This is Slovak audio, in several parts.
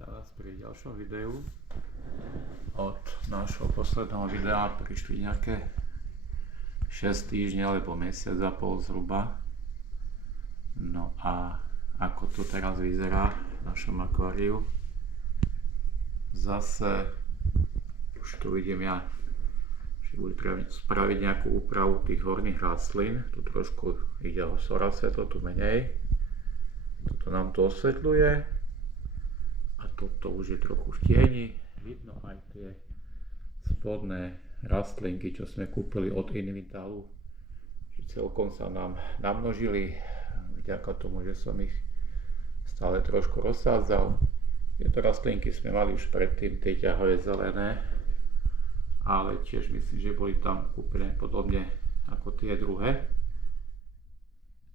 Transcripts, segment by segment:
Vítam vás pri ďalšom videu. Od nášho posledného videa prišli nejaké 6 týždňov alebo mesiac a pol zhruba. No a ako to teraz vyzerá v našom akváriu. Zase už tu vidím ja, že budem spraviť nejakú úpravu tých horných rastlín. Tu trošku ide o sora svetlo, tu menej. Toto nám to osvetľuje. A toto už je trochu v tieni, vidno aj tie spodné rastlinky, čo sme kúpili od Invitalu, že celkom sa nám namnožili, vďaka tomu, že som ich stále trošku rozsádzal. Tieto rastlinky sme mali už predtým, tie ťahové zelené, ale tiež myslím, že boli tam kúpené podobne ako tie druhé.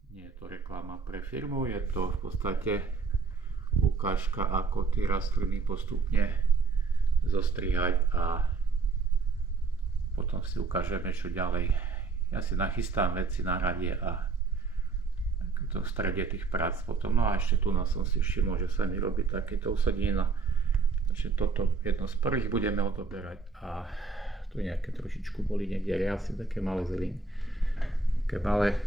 Nie je to reklama pre firmu, je to v podstate ukážka, ako tie rastliny postupne zostrihať a potom si ukážeme, čo ďalej. Ja si nachystám veci na rade a v strede tých prác potom. No a ešte tu som si všimol, že sa mi robí takéto usadenina. Takže toto jedno z prvých budeme odoberať a tu nejaké trošičku boli niekde riasy, také malé zeliny. Také malé,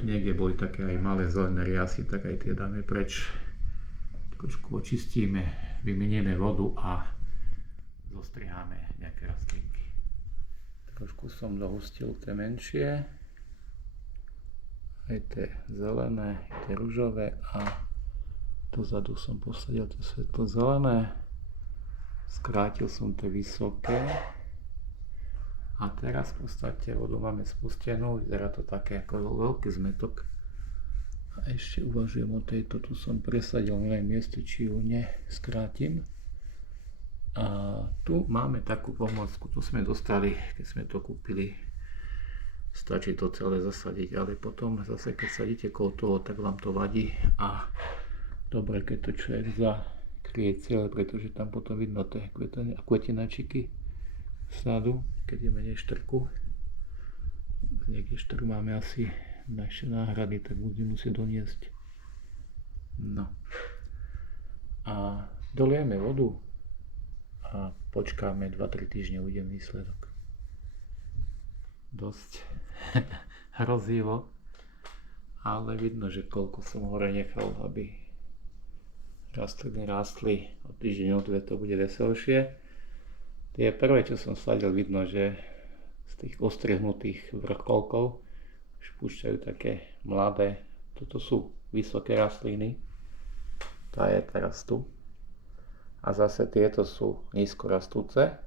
tu niekde boli také aj malé zelené riasy, tak aj tie dáme preč. Trošku očistíme, vymenieme vodu a zostriháme nejaké rastlinky. Trošku som dohustil tie menšie, aj tie zelené, aj tie ružové a dozadu som posadil tie svetlo zelené. Skrátil som tie vysoké a teraz v podstate vodu máme spustenú, vyzerá to také ako veľký zmetok. A ešte uvažujem o tejto, tu som presadil neviem miesto, či ju neskrátim. A tu máme takú pomôcku, tu sme dostali, keď sme to kúpili. Stačí to celé zasadiť, ale potom zase keď sadíte kolo toho, tak vám to vadí. A dobre, keď to človek zakrie celé, pretože tam potom vidno tie kvetinačiky vzadu, keď je menej štrku. Niekde štrk máme asi naše náhrady, tak budeme musieť doniesť. No. A dolieme vodu a počkáme 2-3 týždne, uvidím výsledok. Dosť hrozivo, ale vidno, že koľko som hore nechal, aby rastliny rástli. O týždeň, o dve to bude veselšie. Tie prvé, čo som sadil, vidno, že z tých ostrihnutých vrcholkov už púšťajú také mladé. Toto sú vysoké rastliny. Tá je teraz tu. A zase tieto sú nízko rastúce.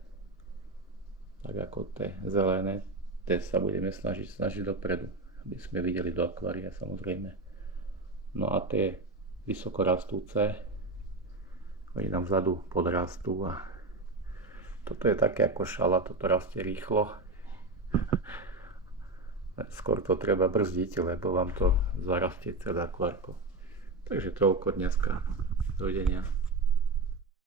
Tak ako tie zelené. Tie sa budeme snažiť dopredu, aby sme videli do akvária samozrejme. No a tie vysoko rastúce, oni nám vzadu podrastú a toto je také ako šala, toto rastie rýchlo. Skôr to treba brzdiť, lebo vám to zarastie celé akvárko. Takže toľko dneska. Dovidenia.